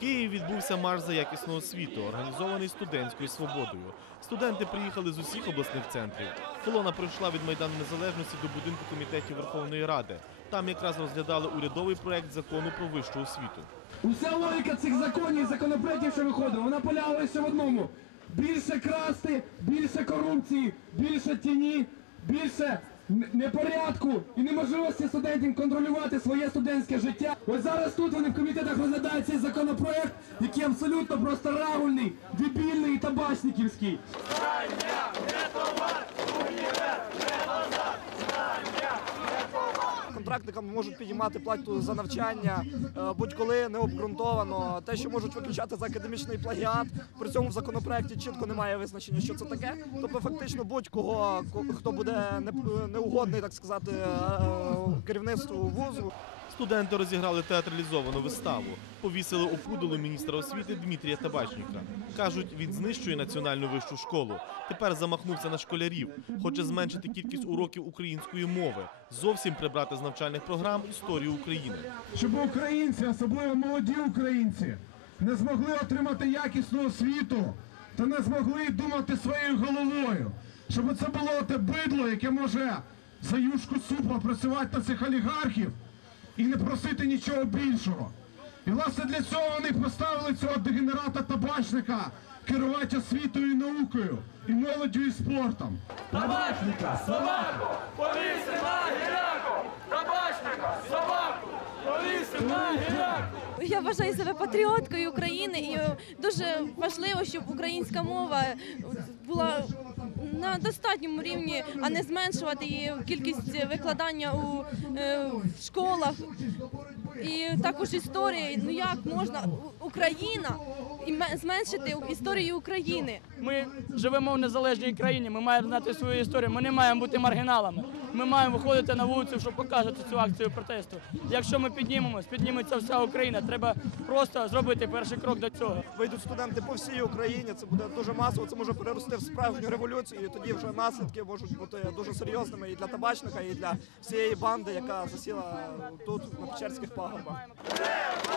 Києві відбувся марш за якісну освіту, організований студентською свободою. Студенти приїхали з усіх обласних центрів. Колона пройшла від Майдану Незалежності до будинку комітетів Верховної Ради. Там якраз розглядали урядовий проект закону про вищу освіту. Уся логіка цих законів законопроєктів, що виходить, вона полягала лише в одному: більше красти, більше корупції, більше тіні, більше непорядку і неможливості студентів контролювати своє студентське життя. Ось зараз тут вони в комітетах розглядають цей законопроект, який абсолютно просто рагульний, дебільний і табачниківський. Контрактникам можуть підіймати плату за навчання е, будь-коли не обґрунтовано. Те, що можуть виключати за академічний плагіат, при цьому в законопроекті чітко немає визначення, що це таке. Тобто, фактично, будь-кого ко- хто буде не- неугодний, так сказати, е, керівництву вузу. Студенти розіграли театралізовану виставу, повісили опудолу міністра освіти Дмитрія Табачніка. Кажуть, він знищує національну вищу школу. Тепер замахнувся на школярів, хоче зменшити кількість уроків української мови, зовсім прибрати з навчальних програм історію України. щоб українці, особливо молоді українці, не змогли отримати якісну освіту та не змогли думати своєю головою. Щоб це було те бидло, яке може за юшку супа працювати на цих олігархів і не просити нічого більшого. І власне для цього вони поставили цього дегенерата табачника керувати освітою і наукою, і молоддю, і спортом. Табачника, собаку! Повісти на гіляку! Табачника! Собаку! Повісти на гіляку! Я вважаю себе патріоткою України, і дуже важливо, щоб українська мова була на достатньому рівні, а не зменшувати її кількість викладання у е, школах. І також історії. Ну як можна Україна і зменшити історію України? Ми живемо в незалежній країні, ми маємо знати свою історію, ми не маємо бути маргіналами. Ми маємо виходити на вулицю, щоб показати цю акцію протесту. Якщо ми піднімемось, підніметься вся Україна. Треба просто зробити перший крок до цього. Вийдуть студенти по всій Україні. Це буде дуже масово. Це може перерости в справжню революцію. І тоді вже наслідки можуть бути дуже серйозними і для табачника, і для всієї банди, яка засіла тут на Печерських ほんま。